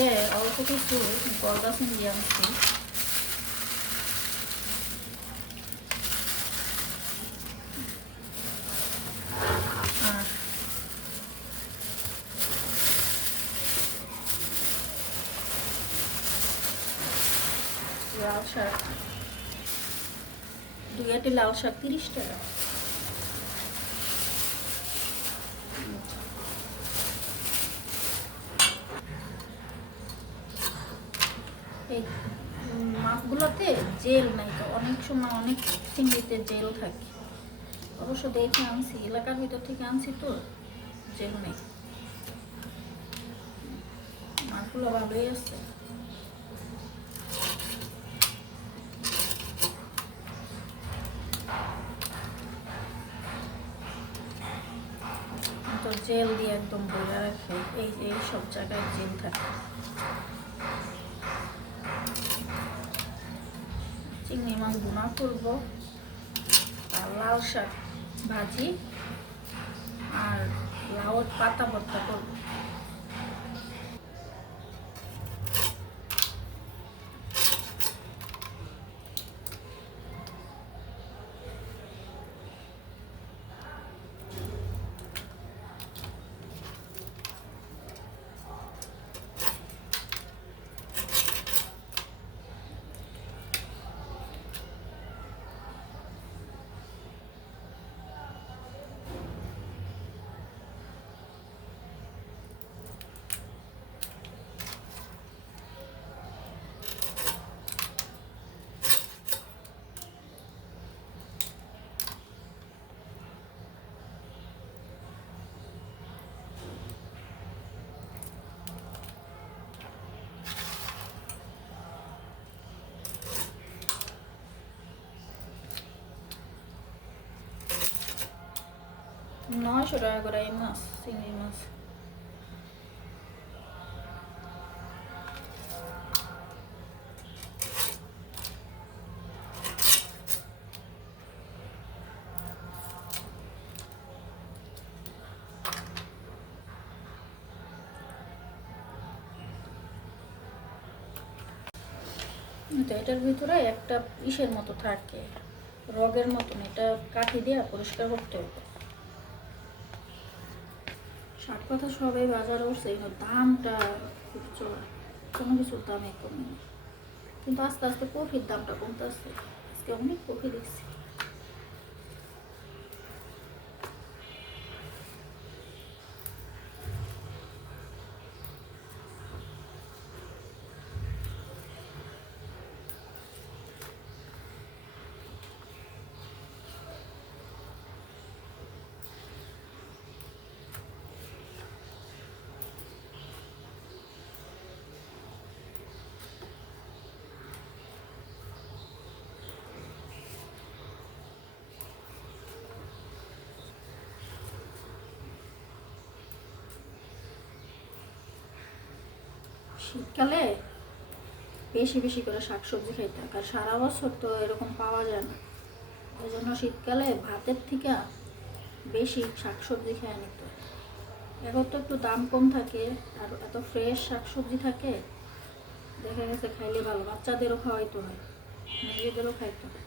আজকে অল্প কিছু? গলদা চিংড়ি আনছি লাল শাক। দুই আটি লাল শাক তিরিশ টাকা। এই মাছগুলোতে জেল নাই তো। অনেক সময় অনেক চিংড়িতে জেল থাকে। অবশ্য দেখে আনছি, এলাকার ভিতর থেকে আনছি তো, জেল নেই। মাছগুলো ভালোই আছে। জেল দিয়ে একদম বোঝা রাখে। এই এই সব জায়গায় জেল থাকে। চিংড়ি মাছ ভুনা করব আর লাল শাক ভাজি আর লাউর পাতা ভর্তা করব। নয়শো টাকা করে মাছ চিংড়ি মাছ তো এটার ভিতরে একটা ইসের মতো থাকে, রগের মতন, এটা কাঠি দিয়ে পরিষ্কার করতে হবে। শাক পাতা সবাই বাজার উঠছে এবার দামটা খুব চড়া। কোনো কিছুর দামে কমে কিন্তু আস্তে আস্তে কফির দামটা কমতে আসছে। আজকে অনেক কফি দেখছি শীতকালে বেশি বেশি করে শাকসবজি খাইতে হয়। আর সারা বছর তো এরকম পাওয়া যায় না। ওই জন্য শীতকালে ভাতের থেকে বেশি শাকসবজি খেয়ে নিতে হয়। এখন তো একটু দাম কম থাকে আর এত ফ্রেশ শাকসবজি থাকে, দেখা গেছে খাইলে ভালো। বাচ্চাদেরও খাওয়াইতে হয়, নিজেদেরও খাইতে হয়।